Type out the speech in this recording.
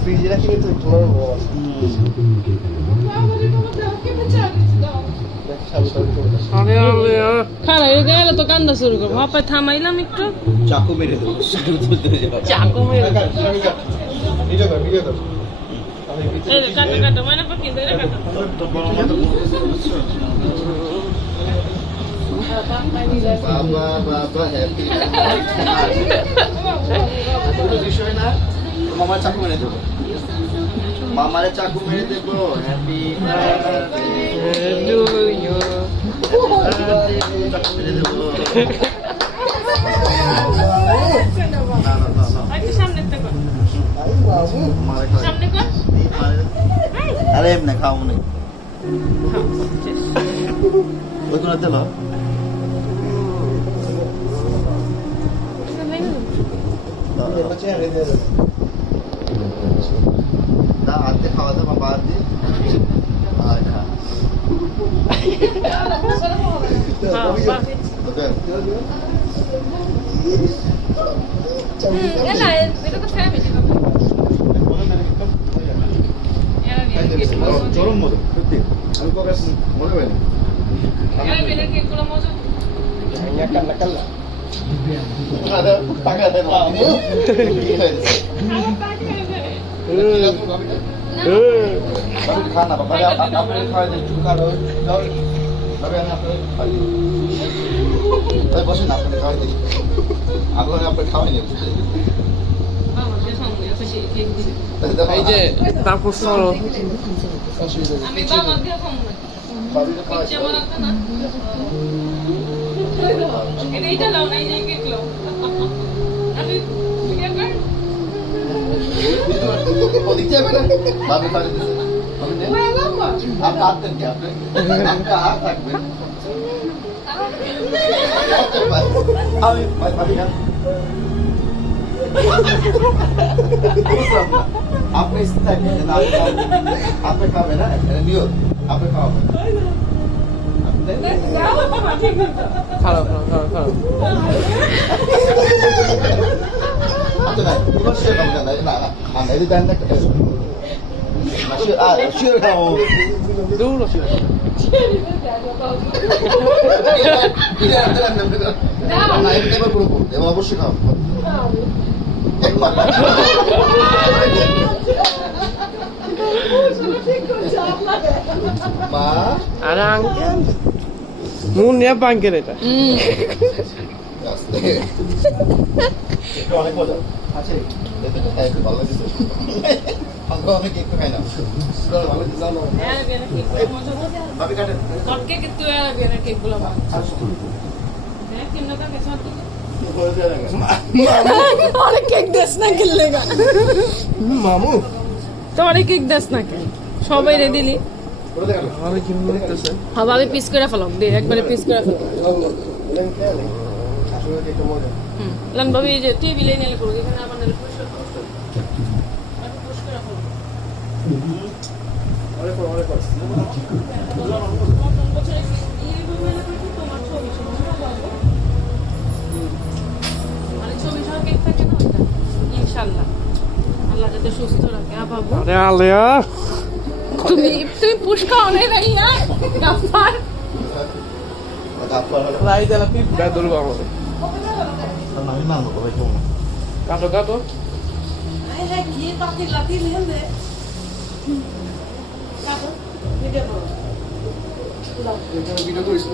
ফ্রিজে রাখি তো তোমার খারাপ হয়ে গেলে তো কান্দা শুরু করবো হাপায় থামাইলাম একটু চাকু মেরে দেবো চাকু মেরে ভিডিও কর কাটো কাটো মানে পাখি ধরে কাটো বাবা বাবা হ্যাপি বিষয় না মামা চাকু মেরে দেবো মামারে চাকু মেরে দেবো হ্যাপি চাকু মেরে দেবো সামনে সামনে কর আরে এমনি খাও নি ওই কোন তেল না আজকে খাওয়া দাওয়া বাদ দিয়ে আর খা চরম মজা সত্যি আমি কবে মনে হয় না টাকা দেন খানা বাবা আপনি খাওয়াই দেন একটু খাওয়া বসে না আপনি খাওয়াই দিন আগুন আপনি খাওয়াই নেই এই যে তারপর সরো আমি বাবা দিয়ে ফোন এইটা লাও না এই কেক লাও আমি ভিডিও কর ওদিক যাবে না ভাবি পারে আপনি আসতেন কি আপনি আর থাকবেন আমি ভাবি না আপনি আপনি খাবেন না নিও আপনি খাওয়াবেন খারাপ খারাপ অবশ্যই খাও মা আরে আঙ্কেল মুন নিয়ে বাঙ্কের এটা অনেক মজা আছে একটু ভালো লাগছে আমি কেক খাই না ভালো ভাবি কাটেন অনেক কেক দেস না খেললে মামু তোরে কেক দেস না কেন সবাই রে দিলি আমি কি মনে করতেছে হ্যাঁ ভাবি পিস করে ফেলাম দে একবারে পিস করে ফেলাম লান ভাবি যে টেবিলে নিয়ে করো এখানে আমার নালে পুশ করে ফেলাম ইনশাআল্লাহ আল্লাহ যাতে সুস্থ রাখে বাবু আরে আলেয়া তুমি পুশ খাও নাই ভাইয়া গাফার লাই দেলা তুই বেদর বাবা আমি মানবো ভাই কেমন কাটো কাটো আরে কি পাতি লাতি লেন্দে কাটো ভিডিও করো ভিডিও করিস